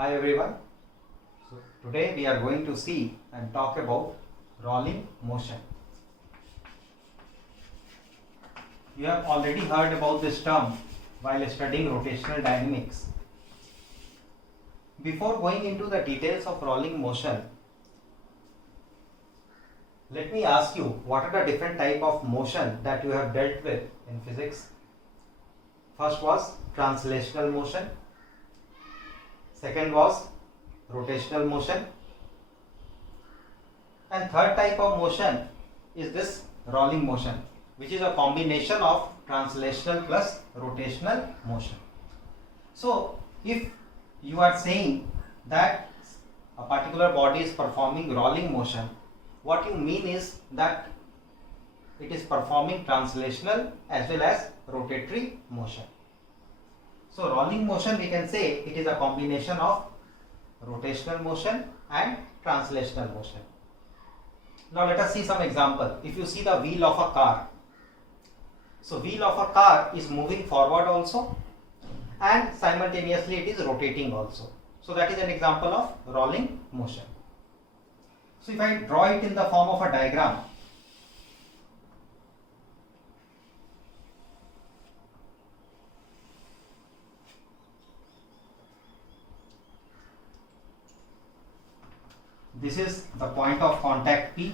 Hi everyone. So today we are going to see and talk about rolling motion. You have already heard about this term while studying rotational dynamics. Before going into the details of rolling motion, let me ask you, what are the different type of motion that you have dealt with in physics? First was translational motion. Second was rotational motion. And third type of motion is this rolling motion, which is a combination of translational plus rotational motion. So, if you are saying that a particular body is performing rolling motion, what you mean is that it is performing translational as well as rotatory motion. So, rolling motion, we can say it is a combination of rotational motion and translational motion. Now, let us see some example. If you see the wheel of a car, so wheel of a car is moving forward also and simultaneously it is rotating also. So, that is an example of rolling motion. So, if I draw it in the form of a diagram, this is the point of contact P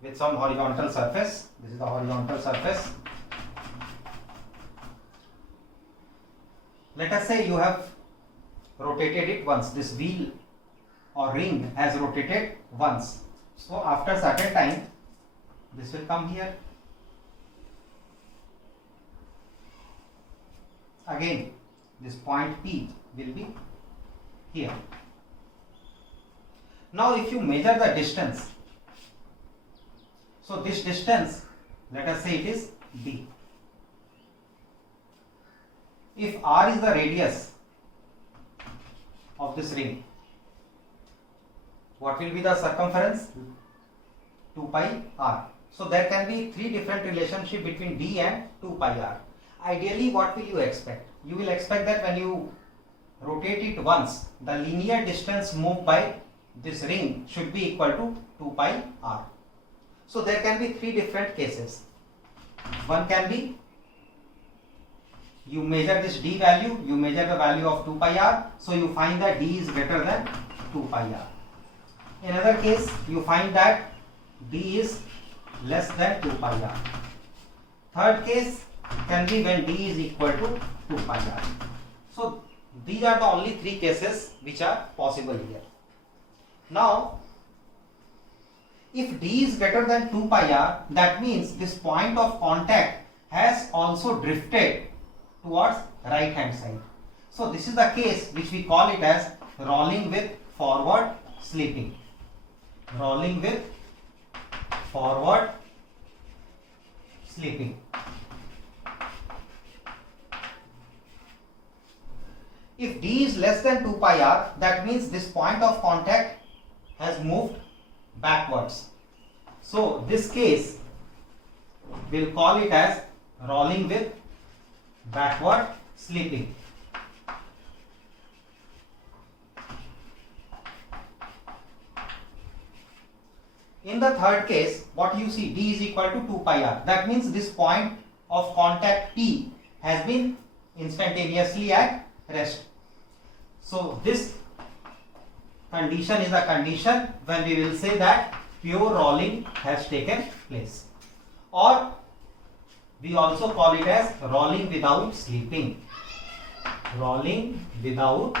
with some horizontal surface. This is the horizontal surface. Let us say you have rotated it once. This wheel or ring has rotated once. So after certain time, this will come here. Again, this point P will be here. Now, if you measure the distance, so this distance, let us say it is d. If r is the radius of this ring, what will be the circumference? 2 pi r. So there can be three different relationship between d and 2 pi r. Ideally, what will you expect? You will expect that when you rotate it once, the linear distance moved by this ring should be equal to 2 pi r. So there can be three different cases. One can be you measure this d value, you measure the value of 2 pi r, so you find that d is greater than 2 pi r. In another case, you find that d is less than 2 pi r. Third case can be when d is equal to 2 pi r. So these are the only three cases which are possible here. Now, if d is greater than 2 pi r, that means this point of contact has also drifted towards right hand side. So this is the case which we call it as rolling with forward slipping. Rolling with forward slipping. If d is less than 2 pi r, that means this point of contact has moved backwards. So this case we'll call it as rolling with backward slipping. In the third case, what you see, d is equal to 2 pi r. That means this point of contact P has been instantaneously at rest. So this condition is a condition when we will say that pure rolling has taken place, or we also call it as rolling without slipping. Rolling without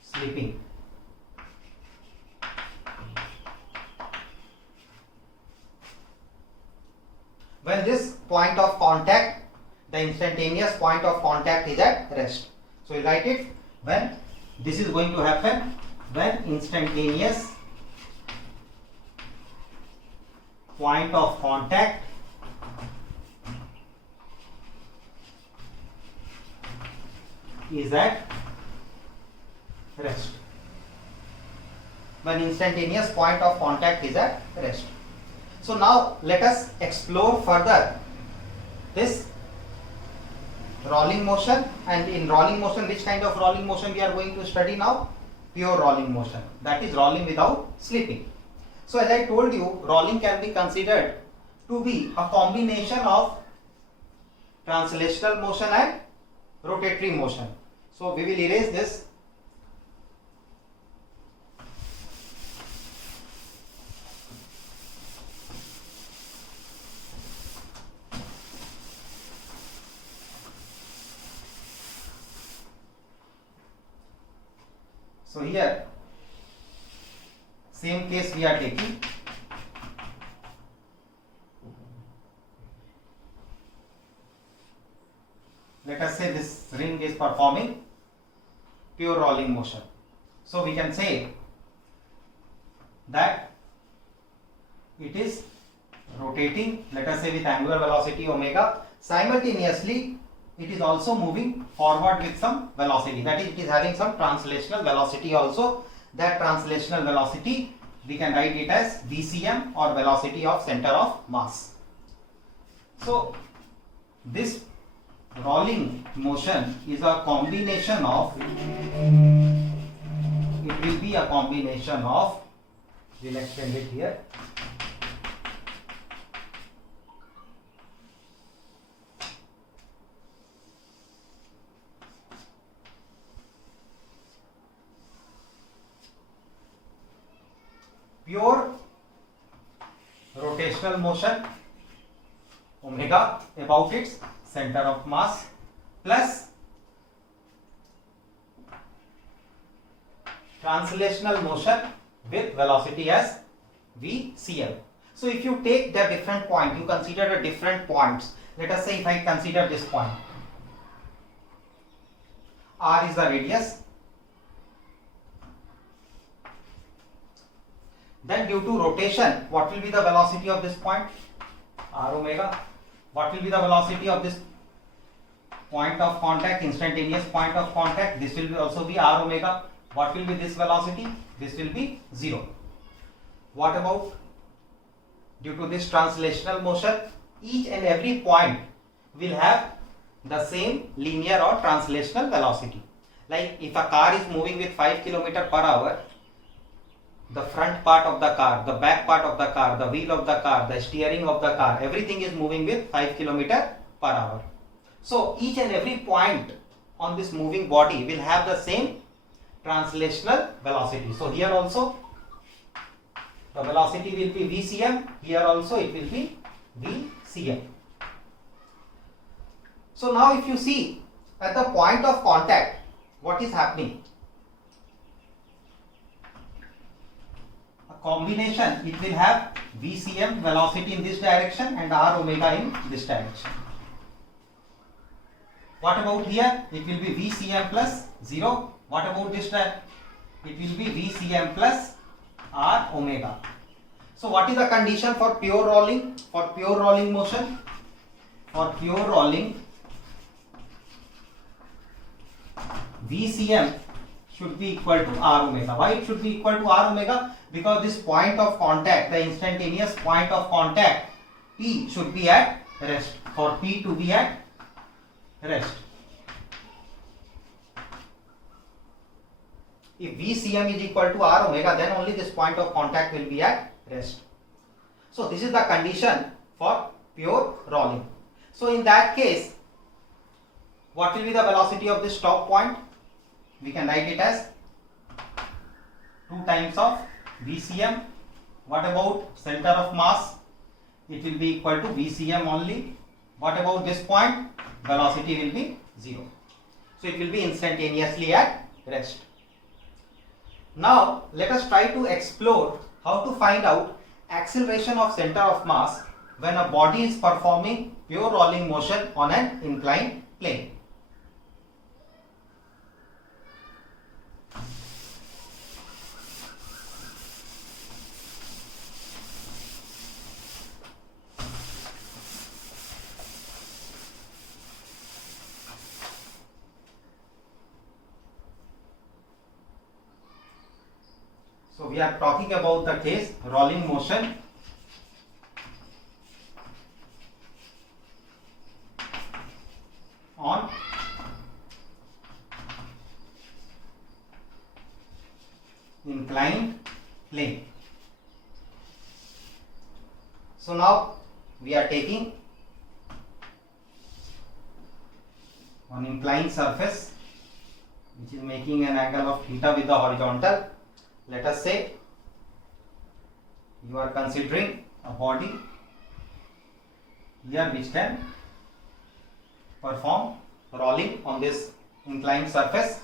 slipping. When this point of contact, the instantaneous point of contact is at rest. So we write it when this is going to happen, when instantaneous point of contact is at rest. When instantaneous point of contact is at rest. So now let us explore further this rolling motion, and in rolling motion, which kind of rolling motion we are going to study now? Pure rolling motion, that is rolling without slipping. So as I told you, rolling can be considered to be a combination of translational motion and rotatory motion. So we will erase this. So here, same case we are taking. Let us say this ring is performing pure rolling motion. So we can say that it is rotating, let us say with angular velocity omega. Simultaneously, it is also moving forward with some velocity, that is, it is having some translational velocity also. That translational velocity, we can write it as VCM, or velocity of center of mass. So this rolling motion is a combination of, it will be a combination of, we will extend it here, pure rotational motion omega about its center of mass plus translational motion with velocity as VCM. So if you take the different point, you consider the different points. Let us say if I consider this point, R is the radius. Then due to rotation, what will be the velocity of this point? R omega. What will be the velocity of this point of contact, instantaneous point of contact? This will also be R omega. What will be this velocity? This will be 0. What about due to this translational motion? Each and every point will have the same linear or translational velocity. Like if a car is moving with 5 km/h, the front part of the car, the back part of the car, the wheel of the car, the steering of the car, everything is moving with 5 km/h. So each and every point on this moving body will have the same translational velocity. So here also the velocity will be VCM, here also it will be VCM. So now if you see at the point of contact, what is happening? Combination, it will have VCM velocity in this direction and R omega in this direction. What about here? It will be VCM plus 0. What about this time? It will be VCM plus R omega. So what is the condition for pure rolling? For pure rolling motion? For pure rolling, VCM should be equal to R omega. Why it should be equal to R omega? Because this point of contact, the instantaneous point of contact, P should be at rest. For P to be at rest. If VCM is equal to R omega, then only this point of contact will be at rest. So this is the condition for pure rolling. So in that case, what will be the velocity of this top point? We can write it as 2 times of VCM. What about center of mass? It will be equal to VCM only. What about this point? Velocity will be 0. So it will be instantaneously at rest. Now let us try to explore how to find out acceleration of center of mass when a body is performing pure rolling motion on an inclined plane. So we are talking about the case rolling motion on inclined plane. So now we are taking one inclined surface which is making an angle of theta with the horizontal. Let us say you are considering a body here which can perform rolling on this inclined surface.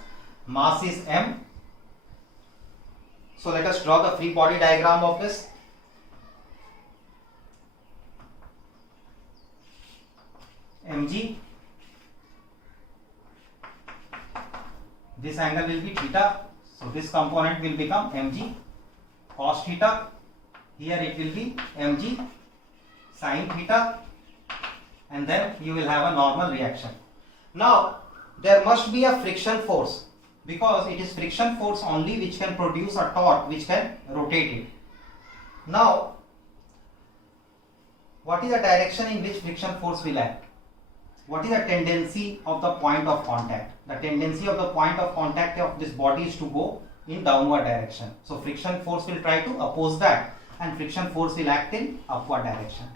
Mass is m. So let us draw the free body diagram of this. Mg, this angle will be theta, so this component will become mg cos theta. Here it will be mg sin theta, and then you will have a normal reaction. Now there must be a friction force, because it is friction force only which can produce a torque which can rotate it. Now what is the direction in which friction force will act? What is the tendency of the point of contact? The tendency of the point of contact of this body is to go in downward direction. So friction force will try to oppose that, and friction force will act in upward direction.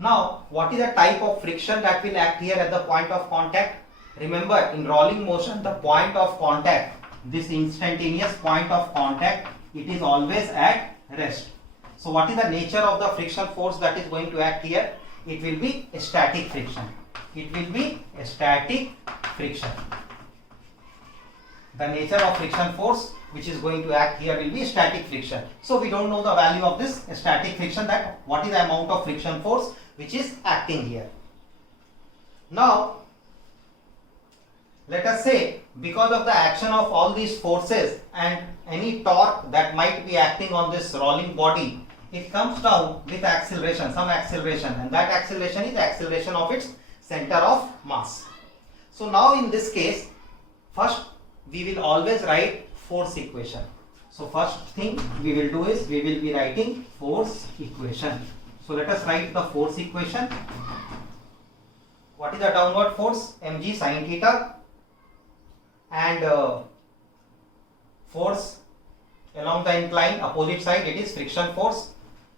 Now what is the type of friction that will act here at the point of contact? Remember, in rolling motion, the point of contact, this instantaneous point of contact, it is always at rest. So what is the nature of the friction force that is going to act here? It will be a static friction. It will be a static friction. The nature of friction force which is going to act here will be static friction. So we don't know the value of this static friction, that what is the amount of friction force which is acting here. Now let us say, because of the action of all these forces and any torque that might be acting on this rolling body, it comes down with acceleration, some acceleration, and that acceleration is the acceleration of its center of mass. So now in this case, first we will always write force equation. So first thing we will do is we will be writing force equation. So let us write the force equation. What is the downward force? Mg sin theta, and force along the incline opposite side, it is friction force.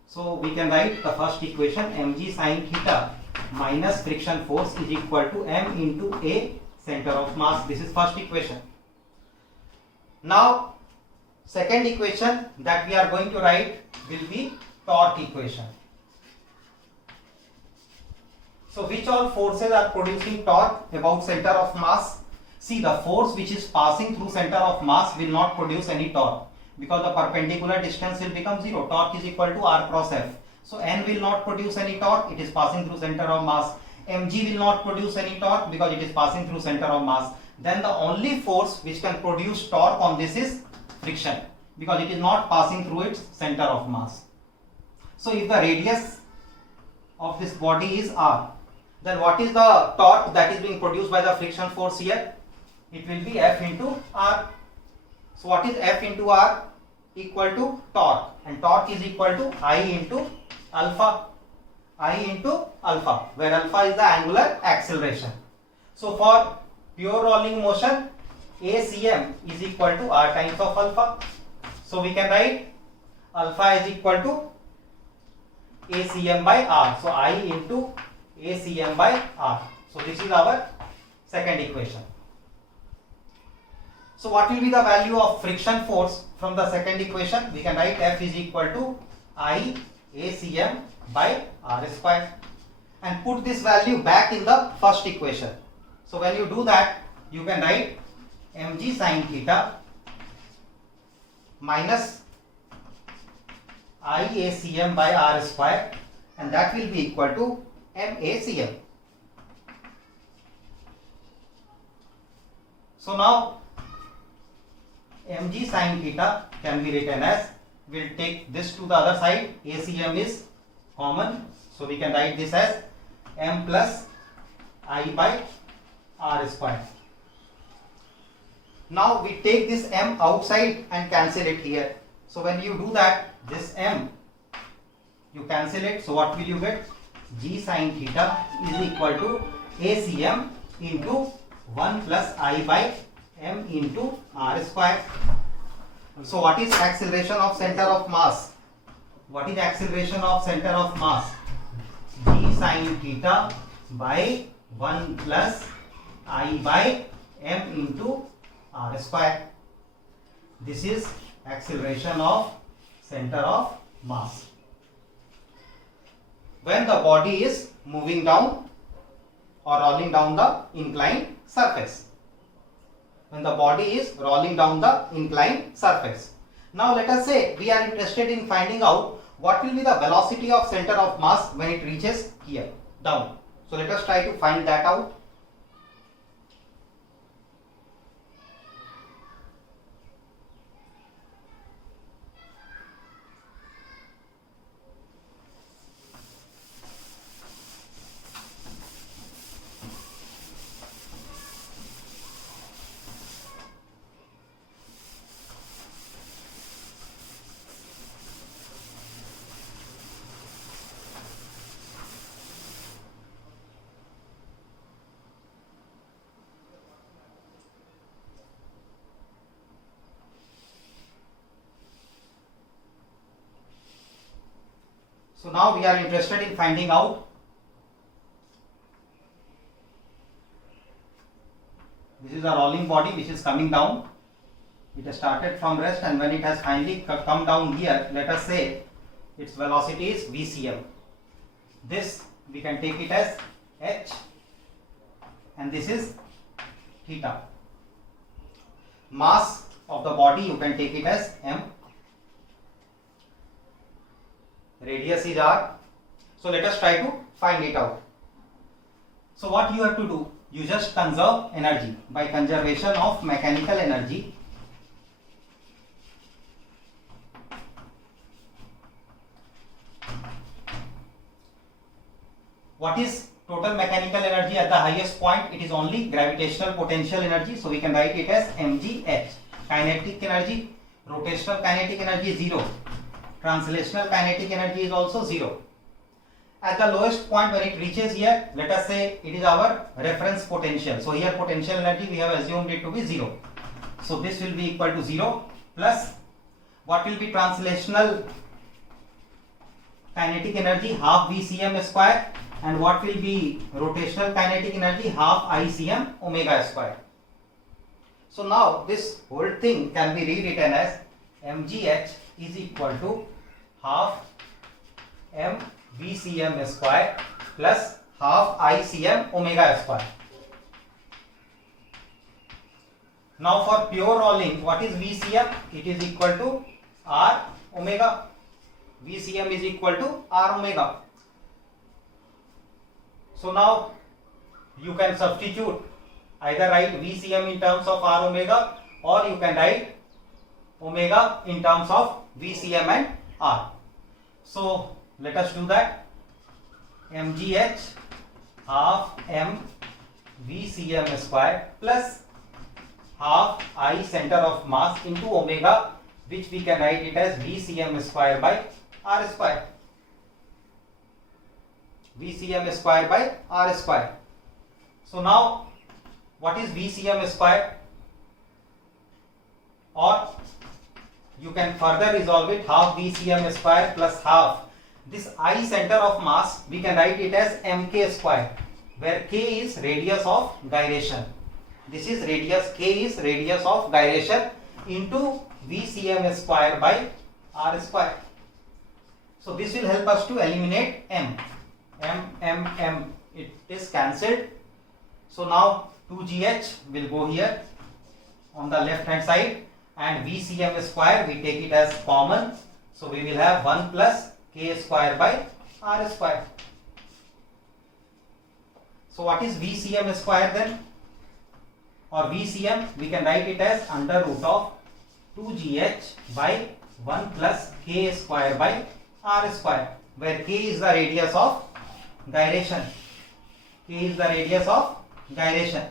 So we can write the first equation, mg sin theta minus friction force is equal to m into a center of mass. This is first equation. Now second equation that we are going to write will be torque equation. So which all forces are producing torque about center of mass? See, the force which is passing through center of mass will not produce any torque, because the perpendicular distance will become 0. Torque is equal to r cross f. So n will not produce any torque, it is passing through center of mass. Mg will not produce any torque because it is passing through center of mass. Then the only force which can produce torque on this is friction, because it is not passing through its center of mass. So if the radius of this body is r, then what is the torque that is being produced by the friction force here? It will be F into R. So what is F into R? Equal to torque, and torque is equal to I into alpha. I into alpha, where alpha is the angular acceleration. So for pure rolling motion, ACM is equal to R times of alpha. So we can write alpha is equal to ACM by R. So I into ACM by R. So this is our second equation. So what will be the value of friction force from the second equation? We can write F is equal to I ACM by R square, and put this value back in the first equation. So when you do that, you can write mg sin theta minus I ACM by R square, and that will be equal to MACM. So now mg sin theta can be written as, we'll take this to the other side, ACM is common, so we can write this as m plus I by R square. Now we take this m outside and cancel it here. So when you do that, this m you cancel it, so what will you get? G sin theta is equal to ACM into 1 plus I by m into R square. So what is acceleration of center of mass? What is acceleration of center of mass? V sin theta by 1 plus I by m into r square. This is acceleration of center of mass when the body is moving down or rolling down the inclined surface. When the body is rolling down the inclined surface. Now let us say we are interested in finding out what will be the velocity of center of mass when it reaches here down. So let us try to find that out. So now we are interested in finding out this is a rolling body which is coming down. It has started from rest and when it has finally come down here, let us say its velocity is vcm. This we can take it as h and this is theta. Mass of the body you can take it as m. Radius is r. So let us try to find it out. So what you have to do, you just conserve energy by conservation of mechanical energy. What is total mechanical energy at the highest point? It is only gravitational potential energy, so we can write it as mgh. Kinetic energy, rotational kinetic energy is 0. Translational kinetic energy is also 0. At the lowest point when it reaches here, let us say it is our reference potential. So here potential energy we have assumed it to be 0. So this will be equal to 0 plus what will be translational kinetic energy, half Vcm square, and what will be rotational kinetic energy, half Icm omega square. So now this whole thing can be rewritten as mgh is equal to half m Vcm square plus half Icm omega square. Now for pure rolling, what is Vcm? It is equal to r omega. Vcm is equal to r omega. So now you can substitute, either write Vcm in terms of r omega or you can write omega in terms of Vcm and r. So let us do that. Mgh half m Vcm square plus half I center of mass into omega, which we can write it as Vcm square by r square. Vcm square by r square. So now what is Vcm square? Or you can further resolve it, half Vcm square plus half this I center of mass, we can write it as mk square, where k is radius of gyration. This is radius, k is radius of gyration into Vcm square by r square. So this will help us to eliminate m. It is cancelled. So now 2gh will go here on the left hand side, and Vcm square we take it as common. So we will have 1 plus k square by r square. So what is Vcm square then? Or Vcm we can write it as under root of 2gh by 1 plus k square by r square, where k is the radius of gyration. K is the radius of gyration.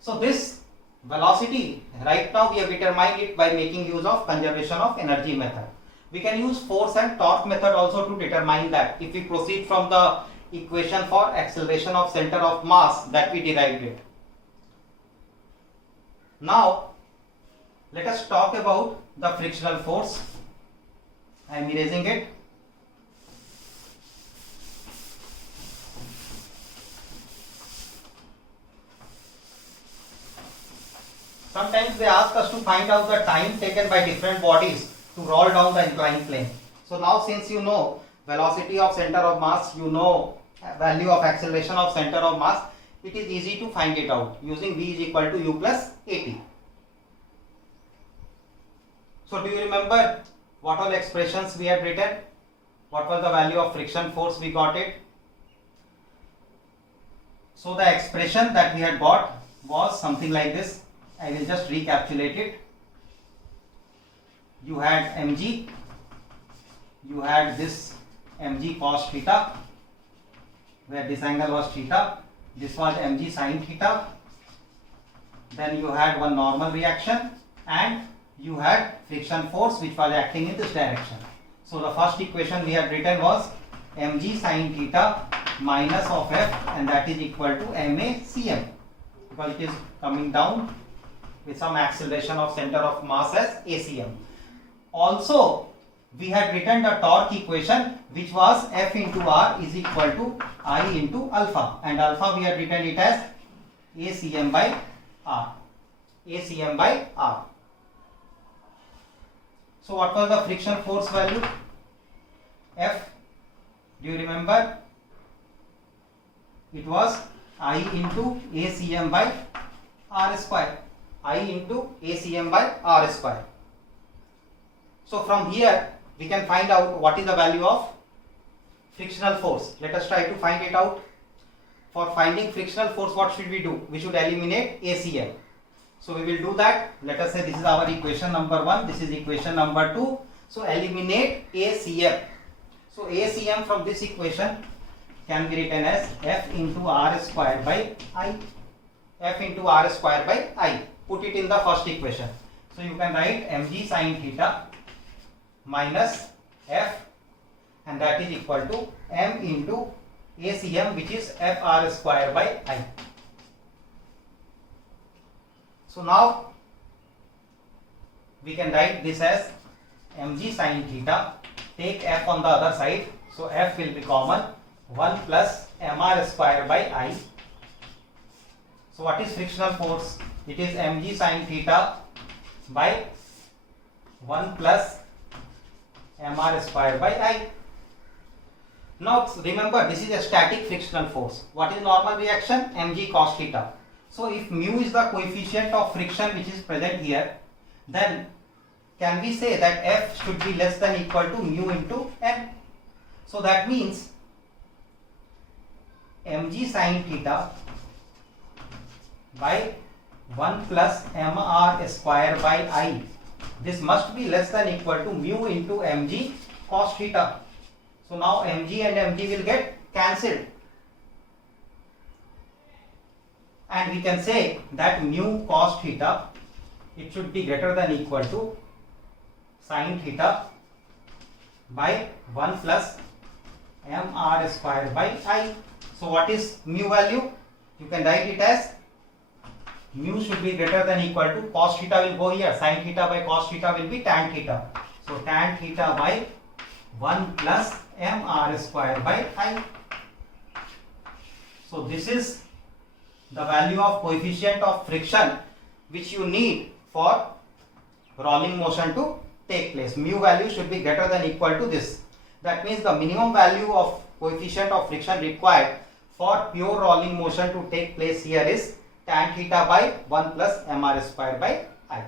So this velocity, right now we have determined it by making use of conservation of energy method. We can use force and torque method also to determine that, if we proceed from the equation for acceleration of center of mass that we derived it. Now let us talk about the frictional force. I am erasing it. Sometimes they ask us to find out the time taken by different bodies to roll down the inclined plane. So now since you know velocity of center of mass, you know value of acceleration of center of mass, it is easy to find it out using V is equal to U plus AT. So do you remember what all expressions we had written? What was the value of friction force we got it? So the expression that we had got was something like this. I will just recapitulate it. You had mg, you had this mg cos theta, where this angle was theta, this was mg sin theta, then you had one normal reaction, and you had friction force which was acting in this direction. So the first equation we had written was mg sin theta minus of f, and that is equal to ma cm, because it is coming down with some acceleration of center of mass as ACM. Also, we had written the torque equation which was F into R is equal to I into alpha, and alpha we had written it as ACM by R. ACM by R. So what was the friction force value? F, do you remember? It was I into ACM by R square. I into ACM by R square. So from here we can find out what is the value of frictional force. Let us try to find it out. For finding frictional force, what should we do? We should eliminate ACM. So we will do that. Let us say this is our equation number 1, this is equation number 2. So eliminate ACM. So ACM from this equation can be written as F into R square by I. F into R square by I. Put it in the first equation. So you can write mg sin theta minus F, and that is equal to m into ACM, which is FR square by I. So now we can write this as mg sin theta, take F on the other side, so F will be common, 1 plus mr square by I. So what is frictional force? It is mg sin theta by 1 plus mr square by I. Now remember, this is a static frictional force. What is normal reaction? Mg cos theta. So if mu is the coefficient of friction which is present here, then can we say that F should be less than equal to mu into n? So that means mg sin theta by 1 plus mr square by I, this must be less than equal to mu into mg cos theta. So now mg and mg will get cancelled, and we can say that mu cos theta, it should be greater than equal to sin theta by 1 plus mr square by I. So what is mu value? You can write it as mu should be greater than equal to, cos theta will go here, sin theta by cos theta will be tan theta. So tan theta by 1 plus mr square by I. So this is the value of coefficient of friction which you need for rolling motion to take place. Mu value should be greater than equal to this. That means the minimum value of coefficient of friction required for pure rolling motion to take place here is tan theta by 1 plus mr square by I.